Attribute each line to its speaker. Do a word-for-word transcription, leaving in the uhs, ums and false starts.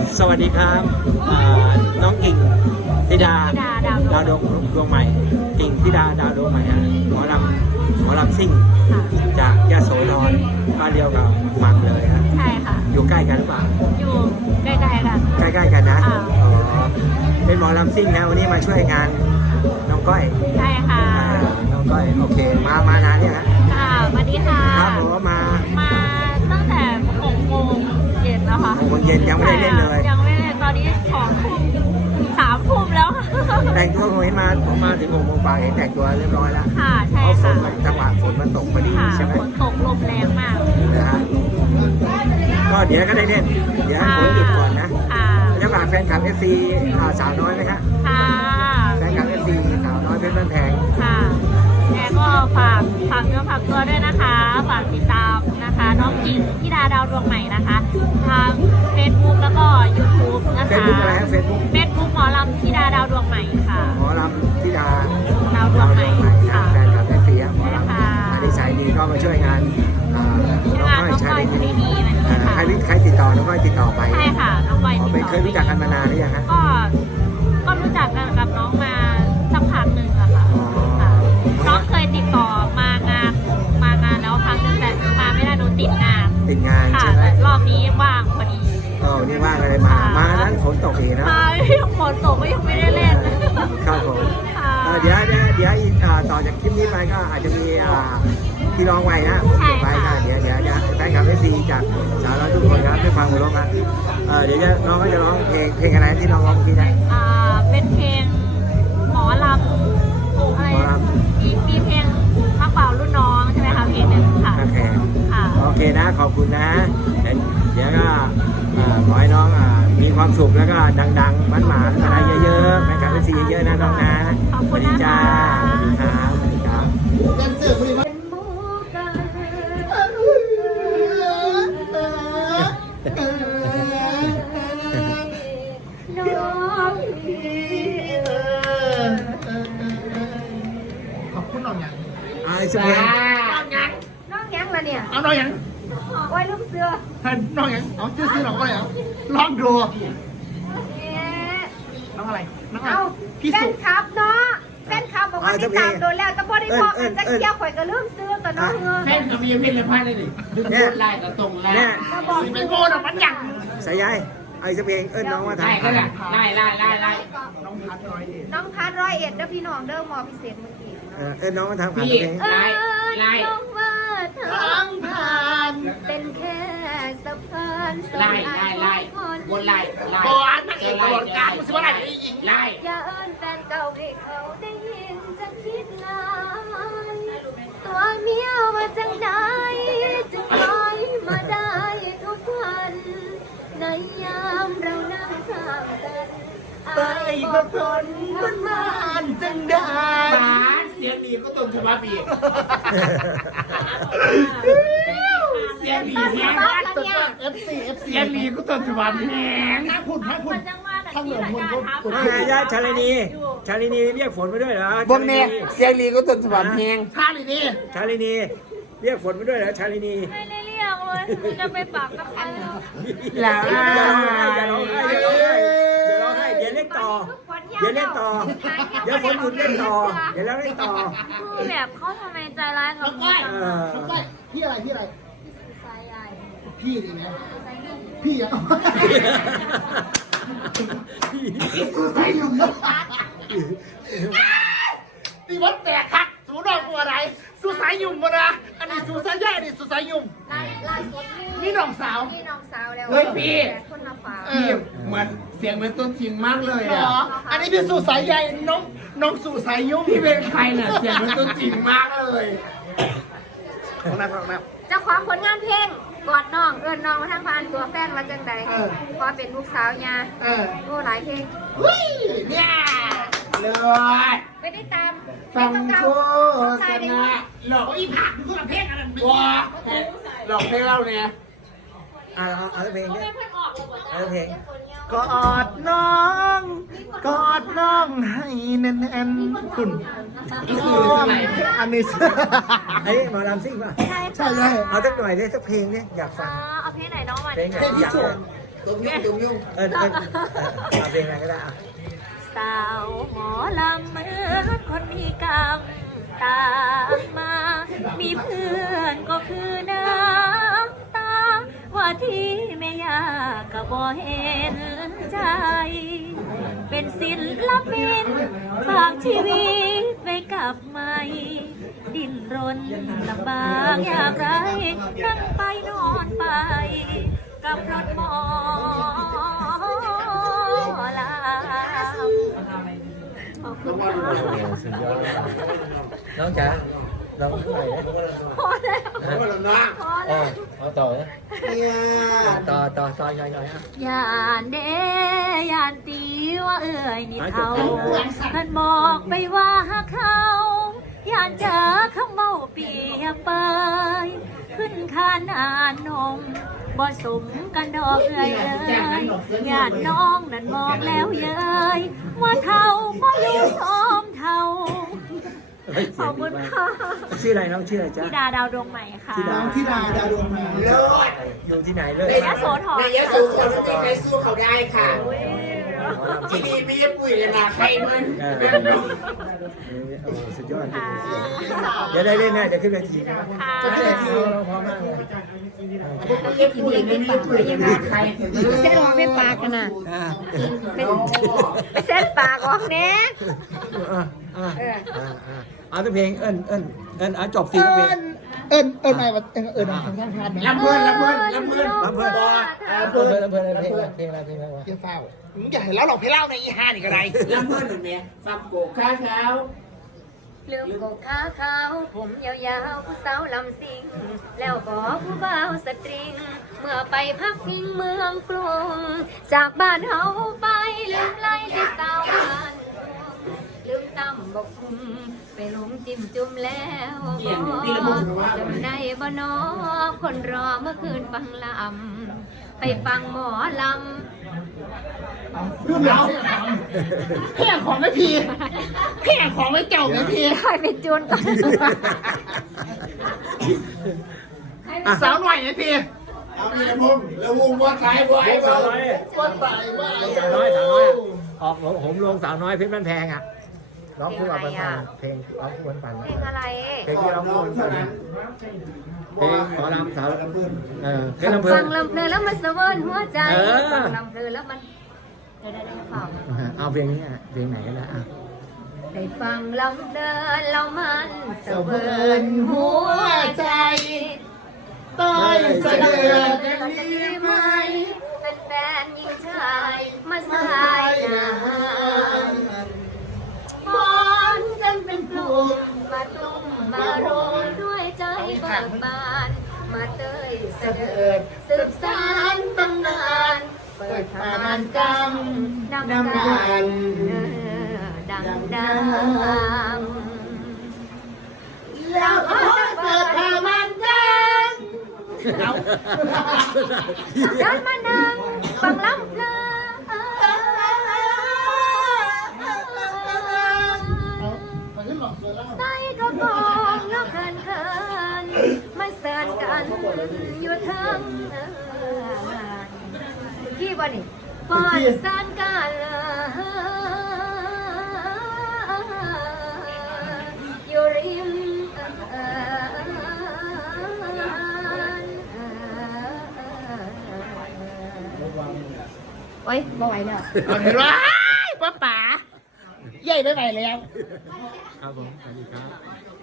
Speaker 1: สวัสดีครับน้องกิ่งธิดาดาวดวงดวงใหม่กิ่งธิดาดาวดวงใหม่ฮะหมอลำหมอลำซิ่งจากยะโสธรบ้านเดียวกับมังเลยฮะ
Speaker 2: ใช่ค่ะ
Speaker 1: อยู่ใกล้กันหรือเปล่า
Speaker 2: อยู่ใกล้ๆกัน
Speaker 1: ใกล้ๆกันนะอ๋อเป็นหมอลำซิ่งนะวันนี้มาช่วยงานน้องก้อย
Speaker 2: ใช่ค่ะ
Speaker 1: น้องก้อยโอเคมามานานเนี่ยฮะ
Speaker 2: ค่ะสวัสดีค่ะ
Speaker 1: ครับผมมา
Speaker 2: มาตั้งแต่หกโมงเย็นแล้วค่ะ
Speaker 1: หกโมงเย็นยังไม่ได้เล่นเลย
Speaker 2: ยังไม่เล่นตอนนี้สองทุ่มสามทุ่มแล้ว
Speaker 1: แต่งตัวผมเห็นมาผมมาถึงหกโมงกว่าเห็นแต่งตัวเรียบร้อยแล้ว
Speaker 2: ค่ะใช่ค่ะ
Speaker 1: จังหวะฝนมันตกพอดีใช่ไหม
Speaker 2: ฝนตกลมแรงมาก
Speaker 1: นะฮะก็เดี๋ยวก็ได้เล่นเดี๋ยวฝนหยุดก่อนนะจะฝากแฟนคลับเอฟซีสาวน้อยไหมครับ
Speaker 2: ค่ะ
Speaker 1: แฟนคลับเอฟซีสาวน้อยเป็นบ้านแพง
Speaker 2: ค่ะแล้วก็ฝากฝากเนื้อฝากตัวด้วยนะคะฝากติดตามนะคะน้องกิ่งธิดาดาวดวงใหม่นะคะทางเฟซบุ๊กแล้วก็ยูทูบนะคะ
Speaker 1: เฟซบุ๊กอะไรครับเฟซบุ๊ก
Speaker 2: เฟซบุ๊กหมอลำธิดาดาวดวงใหม่ค่ะ
Speaker 1: หมอลำธิดา
Speaker 2: ดาวดวงใหม่ค่ะ
Speaker 1: แฟนคลับเอฟซีหมอลำอันนี้สายดีก็มาช่วยงาน
Speaker 2: น้องก้อยชาลีนี
Speaker 1: ใครใครติดต่อน้องก้อยติดต่อไป
Speaker 2: ใช่ค่ะน้องก้อยติดต่อ
Speaker 1: เคยรู้จักกันมานานหรือยังฮะ
Speaker 2: ก็ก็รู้จักกันกับน้องมาสักพักหนึ่งอะค่ะน้องเคยติดต่อมางานมางานแล้วครั้งนึงแต่มาไม่ได้โดนติดงาน
Speaker 1: ติดงาน
Speaker 2: ใช่
Speaker 1: ไหม
Speaker 2: รอบนี้ว่างพอดี
Speaker 1: อ๋อนี่ว่างอะไรมามานั้นฝนตกเองนะ
Speaker 2: มาฝนตกก็ยังไม่ได้เล่น
Speaker 1: ครับผมเดี๋ยวเดี๋ยวเดี๋ยวต่อจากคลิปนี้ไปก็อาจจะมีที่ร้องไว้นะไปก็เดี๋ยวเดี๋ยวเดี๋ยวแฟนคลับเอฟซีจากสาวน้อยทุกคนครับด้วยความเคารพครับเดี๋ยวน้องก็จะร้องเพลงเพลงอะไรที่น้องร้องพี่ได้
Speaker 2: อ่าเป็นเพลงหมอลำอะไรมีมีเพลงพักเป่ารุ่นน้องใช่ไหมคะเพลงนึงค่ะ
Speaker 1: โอเคโอเคนะขอบคุณนะเดี๋ยวก็ขอให้น้องมีความสุขแล้วก็ดังๆมันหมานอะไรเยอะๆแฟนคลับเอฟซีเยอะๆนะน้องนะ
Speaker 2: สวัสดี
Speaker 1: จ้าสวัสดีครับสวัสดีครับ
Speaker 3: ขอบคุณน้องยัง
Speaker 1: อ่าใช่ไหม
Speaker 3: น้องยัง
Speaker 2: น้องยังละเนี่ย
Speaker 3: เอาน้องยัง
Speaker 2: ไว้ลูกเสือ
Speaker 3: เฮ้ยน้องยังเอาชื่อซื้อน้องก็เลยเอาลองดูน้องอะไรน้องอะไร
Speaker 2: พี่สุครับเนาะแฟนคลับบอกว่าติดตามโดนแล้วแต่พอได้พอกันจะเกี่ยวข่อยก็เริ่มซื้อแต่น้องเงิน
Speaker 4: แฟนก็มีเพื่อนเลยพลาดเลยดิดึงโดนไล่ก็ตรงไล่
Speaker 3: เป็นโง่ดอกมันยัง
Speaker 1: สายใยไอ้สเปงเอิ้นน้องมาทำ
Speaker 4: ไล่ก็ได้ไล่ไล่ไล่ไล่
Speaker 3: น้องพัดร้อยเอ็ด
Speaker 2: น้องพัดร้อยเอ็ดเด้อพี่น้องเด้อมอพิเศษเมื่อกี้
Speaker 1: เอิ้นน้องมาทำผ่าน
Speaker 4: เพลงไล่ไล่
Speaker 2: น้องว่าทั้งผ่านเป็นแค่สะพาน
Speaker 4: ไล่ไล่ไล่บนไล่ไล่
Speaker 3: บนนั่งเอกตลอดกาลมึงสิว่าไล่ได้ยิง
Speaker 4: ไล่
Speaker 2: อย่าเอิ้นแฟนเก่าให้เขาได้ยินจะคิดลายตัวเมียมาจังไหนจึงลอยมาได้ทุกวันในยามเรานั่งข้างกัน
Speaker 3: ไปประพนมันมานจังได้
Speaker 4: บ้านเสียงดีก็ต้นฉบับอีกเสียงดีแห้ง
Speaker 3: เอฟซีเอฟซี
Speaker 4: เสียงดีก็ต้นฉบับแห้ง
Speaker 3: ถ้าพูดถ้าพูดถ้าเหลือมันก็
Speaker 1: พูดยาชาลินีชาลินีเรียกฝนมาด้วยเหรอบ
Speaker 4: นเนี่ยเสียงดีก็ต้นฉบับแห้ง
Speaker 3: ชาลินี
Speaker 1: ชาลินีเรียกฝนมาด้วยเหรอชาลินี
Speaker 2: ไม่ได้เรียกเลยจะไปปากกับใคร
Speaker 1: แล้วอย่าร้องไห้อย่าร้องไห้อย่าร้องไห้อย่าร้องไห้เดี๋ยวเล่นต่อเดี๋ยวเล่นต่อเดี๋ยวฝนหยุดเล่นต่อเดี๋ยวแล้วเล่นต่อ
Speaker 2: คือแบบเขาทำไมใจร้ายกับ
Speaker 3: พี่พี่พี่อะไรพี่อะไรพี่ดีไหมพี่อะพี่สุสายยุ่มตีวัดแตกคักสูดอกบัวไรสุสายยุ่มมานะอันนี้สุสายใหญ่อันนี้สุสายยุ่มนี่น้องสาว
Speaker 2: นี่น้องสาวแล้ว
Speaker 4: เฮ้ยพี่
Speaker 2: คนละฝา
Speaker 4: พี่เหมือนเสียงเหมือนต้นจริงมากเลยอ่ะ
Speaker 3: อันนี้พี่สุสายใหญ่น้องน้องสุสายยุ่ม
Speaker 4: พี่เป็นใครเนี่ยเสียงเหมือนต้นจริงมากเลย
Speaker 3: ของนักของนัก
Speaker 2: เจ้าของผลงานเพลงกอดน้องเอิญน้องมาทางพานตัวแฟนมาจังใดพอเป็นลูกสาวยาโอ้หลายเพลง
Speaker 3: เนี่ย
Speaker 4: เลย
Speaker 2: ไม่ได้ตาม
Speaker 4: ฟังโฆษณา
Speaker 3: หลอกอีผักมึงก็เพลงอะไร
Speaker 4: ว้าหลอกเพลงเราเนี่ย
Speaker 1: เอาเอาเพลงเนี่ยเอาเพลง
Speaker 3: กอดน้องกอดน้องให้แน่นๆคุณอันนี้
Speaker 1: ไอ้หมอลำซิ่งป่ะ
Speaker 2: ใช่
Speaker 3: ใช่ใช่
Speaker 1: เอาสักหน่อยได้สักเพลงเนี่ยอยากฟัง
Speaker 2: เอาเพลงไหนน้องมา
Speaker 3: เพลงที่สุด
Speaker 4: ตุ้มยุ่งตุ้มยุ่ง
Speaker 1: เอิญเอิญเอาเพลงอะไรก็ได้อ่ะ
Speaker 2: สาวหมอลำเหมือนคนมีกรรมตามมา มีเพื่อนก็คือน้ำตา ว่าที่แม่ยากก็บ่เห็นใจ เป็นศิลปินฝากชีวิตไว้กับไม่ดิ้นรนลำบากอยากไร นั่งไปนอนไป กับรถหมอลำขอบคุณค่ะ
Speaker 1: โอ้สุดยอดน้องจ๋าลองเท่าไหร่นะ
Speaker 2: พอแล้ว
Speaker 4: โอ้ละนะ
Speaker 2: พอแล้ว
Speaker 1: เอาต่อนะ
Speaker 4: เนี่ย
Speaker 1: ต่อต่อซอยหน่อยหน่อยอ่ะ
Speaker 2: ยานเดยานตีว่าเอ่ยนี่เขาเพิ่นบอกไปว่าเขายานเจอคำเมาเปียกเปยขึ้นคานอ่านนมบ่สมกันดอกเอ่ยเอ่ยยานน้องนั่นมองแล้วเย้ยว่าเท่าบ่อยู่สมเท่าขอบคุณค่ะ
Speaker 1: ชื่ออะไรน้องชื่ออะไรจ๊ะ
Speaker 2: ธิดาดาวดวงใหม่ค่ะ
Speaker 1: ธิดา
Speaker 4: ที่ดาดาวดวงมาเลิศ
Speaker 1: อยู่ที่ไหนเลย
Speaker 2: ในยโสธร
Speaker 4: นายยะสูเขาไม่มีใครสู้เขาได้ค่ะที่นี่ไม่ใช่ปุ๋ยเลยนะใครมัน
Speaker 1: เออโอ้สุดยอดจริงๆเดี๋ยวได้เล่นแน่จะขึ้นเวทีนะ
Speaker 2: ค่ะ
Speaker 1: จะขึ้นเวทีเราพร้อมมากเลย
Speaker 4: ไม่ใช่ปุ๋ยไม่มีปุ๋ยเลยนะใคร
Speaker 2: เส้นออกในปากกันน่ะ
Speaker 1: อ่า
Speaker 2: เส้นปากออกเนี้ย
Speaker 1: อ่าอ่าอ่าอ่าเอาตัวเพลงเอิญเอิญเอิญเอาจบทีเพลง
Speaker 5: เอิญเอิญอะไรวะเอิญเอิญทางทางทาง
Speaker 4: ลำเพื่อนลำเพื่อนลำเพื่อน
Speaker 1: ลำเพื่อน
Speaker 4: ลำเพื่อน
Speaker 1: ลำเพลินลำเพลินเพลงอะไรเพลงอะไรเพลงอะไรวะ
Speaker 5: เกี่ยวเฝ้ามึงอย่าให้เล่าหรอกให้เล่าในอีห้านี่ก็ได้
Speaker 4: ลำเพื่อนหนึ่งเนี่ยฟังโกกข้าเท้า
Speaker 2: ลืมกกขาขาวผมยาวๆผู้สาวลำสิง แล้วบอกผู้บ่าวสตริง เมื่อไปพักพิงเมืองกรุง จากบ้านเฮาไปลืมไล่ที่สาวบ้านลืมตำบกคุมไปหลงจิ้มจุ่มแล้วบ่จำได้บ่นอคนรอเมื่อคืนฟังลำไปฟังหมอลำ
Speaker 5: รุ่นเราแค่ของไม่พีแค่ของไม่เจ้าไม่พี
Speaker 2: ใครเป็นจูนก่อน
Speaker 5: สาวหน่อยไม่พี
Speaker 4: เอามีละพุ่มแล้ววงว่าตายบ่ไอ้บ่
Speaker 5: ว่าตายว่า
Speaker 1: สาวน้อยสาวน้อยออกผมลงสาวน้อยเพชรบ้านแพงอ่ะร้องคู่กับปันปันเพลงร้องคู่ปันปัน
Speaker 2: เพลงอะไร
Speaker 1: เพลงที่ร้องคู่ปันปันเพลงขอรำสาวเออเพลงลำเพลิ
Speaker 2: ฟั
Speaker 1: น
Speaker 2: งลำเพลินแล้วมันสะเวิร์นหัวใจ
Speaker 1: เออ
Speaker 2: ฟังลำเพลินแล้วมันได้ได้ได้ฟัง
Speaker 1: เอาเพลงนี้อ่ะเพลงไหนก็ได้อ่ะ
Speaker 2: ได้ฟังลำเพลินแล้วมันสะเวิร์นหัวใจ
Speaker 5: ต้อยเสด็จ
Speaker 2: กันดีไหมเป็นแฟนหญิงชายมาสายน้ำฟ้อนกันเป็นกลุ่มมาตุ้มมาโรยด้วยใจเบิกบาน มาเตยเสด็จสืบสานตำนานเปิดทานกำนำกันดังดังแล้วก็เปิดทามันกันฉันมานั่งฟังลำเพลินใส่กระโปรงแล้วเขินเขินมาเสิร์นกันอยู่ทั้งที่วันนี้ปอนสานกันอยู่ริมโอ้ยบ่ไหวแล้ว
Speaker 5: เห็นไหมป้าป๋าใหญ่ไปไหนแล้ว
Speaker 1: ครับผมสวัสดีครับ